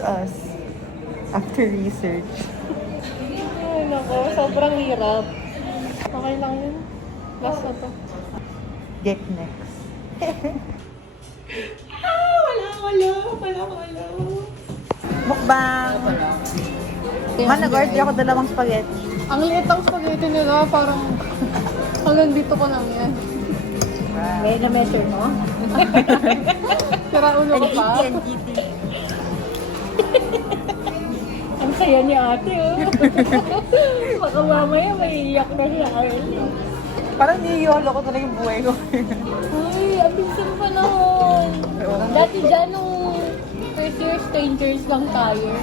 us after research. Ay, nako. Sobrang hirap. Okay lang yun. Last na to. Get next. Wala. Mukbang! Man, nag-order ako 2 spaghetti. Ang liit ang spaghetti nila, parang hanggang dito ko lang yan. Ngayon na-measure mo? Sira ulo ko pa. NGT. Ang saya ni ate, oh. Baka mamaya maiiyak na siya. Parang niyolo ko talaga yung buhay ko. Ay, ang bisan pa noon. Dati dyan, nung first year strangers lang tayo.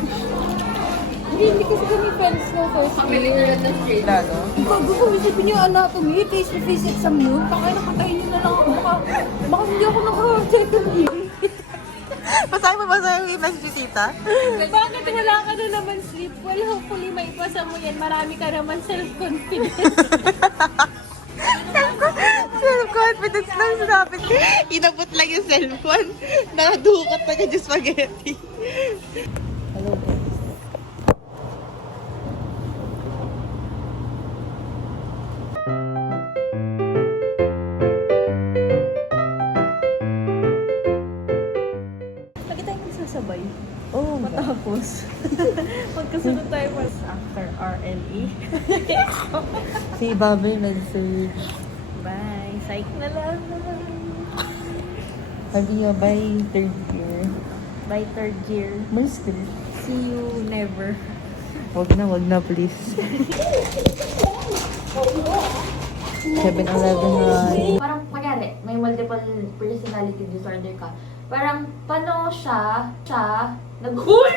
Hindi kasi kami friends no first year. Lalo. Bago ko isipin yung anatomy, face-to-face exam yun. Baka nakatayin nyo na lang ako. Baka hindi ako naka-second year. Basahin mo yung message ni tita? Bakit wala ka na naman sleep? Well, hopefully may ipasa mo yan. Marami ka naman self-confidence. Self-confidence lang sinabi. Inabot lang yung cellphone. Nakadukot na ka yung spaghetti. Hello guys. Lagi tayo magsasabay. Oh, Matapos. Magkasunod tayo after RLE. si Bobby message. Bye. Psych na lang. Sabi niyo, by 3rd year. By 3rd year. May script. See you never. Wag na please. 7-Eleven na. Parang, magyari, may multiple personality disorder ka. Parang, paano siya, nag-hood!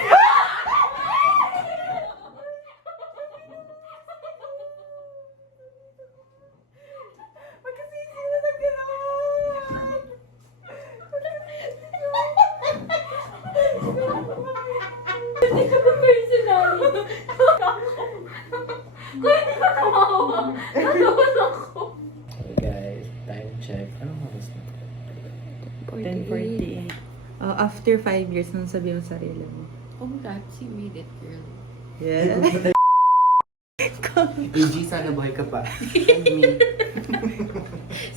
Hindi ko personality. Kung hindi ka tumawa, natawa ako. Okay guys, time check. Anong oras na? 10:48. After 5 years, nung sabi mo sarili mo. Congrats, you made it, girl. Yeah. AG, sana buhay ka pa. And me.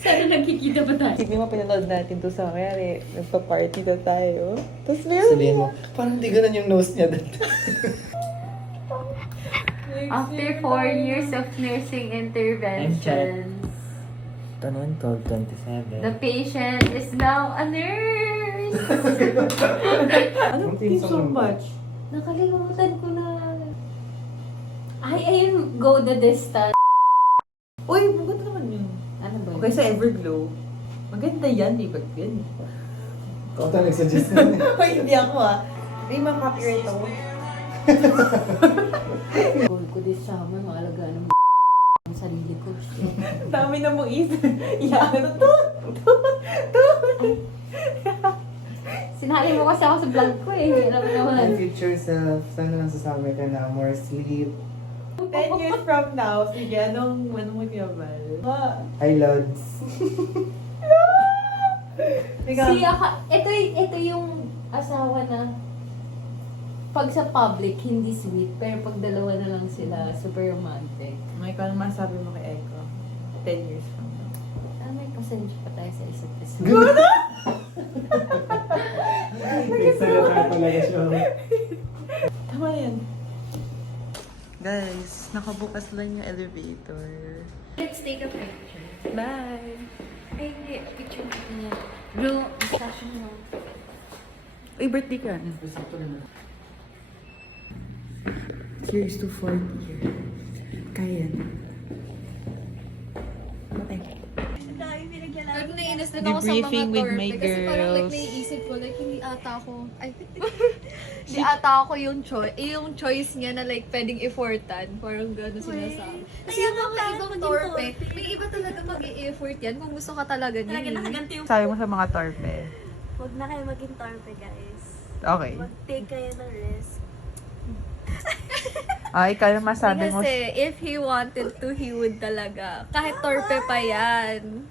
Sana nagkikita pa tayo. Sige mo, pinanood natin to sa kaya nagpa-party na tayo. Tapos meron Sabihin mo, parang di ganun yung nose niya dati. After 4 years of nursing interventions, Tanon, 12:27. the patient is now a nurse. Ano? Thank you so much. Nakalimutan ko na. Ayun, go the distance. Uy, maganda naman yun. Ano ba yun? Okay, sa Everglow. Maganda yan, di ba yun? Ikaw tayo nagsuggest na. Uy, hindi ako May mga copyright ako. Goal ko this summer, maalagaan ng ang sarili ko. Dami na mong isip. Iyaano to. Sinali mo kasi ako sa vlog ko eh. Alam mo My naman. future self, sana lang sa summer ka na, more sleep. 10 years from now, sige, anong mo kinabal? Hi, Lods. Ito yung asawa na pag sa public, hindi sweet. Pero pag dalawa na lang sila, super romantic. May ikaw naman sabi mo kay Echo. 10 years from now. May pasensya pa tayo sa isa't isa. Nagsalata talaga siya. Tama yan. Guys, nakabukas lang yung elevator. Let's take a picture. Bye! Ay, hindi. Picture natin yan. Bro, discussion mo. Uy, birthday ka na. Here's to 4th year. Kaya na. Okay. Pero naiinis din ako sa mga Debriefing with torpe. my Kasi parang like girls. naiisip ko, like hindi ata ako, hindi ata ako yung choice, yung choice niya na like pwedeng effortan. Parang gano'n sinasabi. Kasi yung mga ibang torpe, may iba talaga mag-i-effort yan kung gusto ka talaga niya. Sabi mo sa mga torpe. Huwag na kayo maging torpe, guys. Okay. Mag-take kayo ng risk. Ikaw yung masabi mo. Kasi if he wanted to, he would talaga. Kahit torpe pa yan.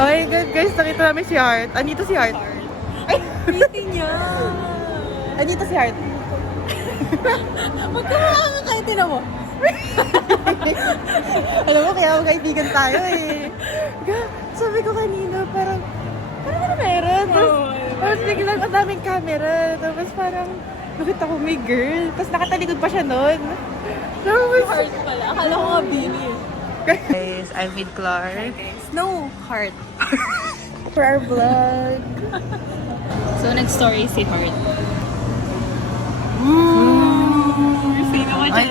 Oh my God, guys, nakita namin si Heart. Anito si Heart. Ay, Pretty niya. anito si Heart. Magkamukha ka kayo, tinan mo. Alam mo, kaya magkaibigan tayo eh. Sabi ko kanina, parang ano meron? Tapos biglang ang daming camera. Tapos parang, nakita ko may girl. Tapos nakatalikod pa siya nun. Tapos, Heart pala. Akala ko nga Billy. guys, I'm with Clark. No, heart. For our vlog. So, nag-story si Heart. Sino mo Ay,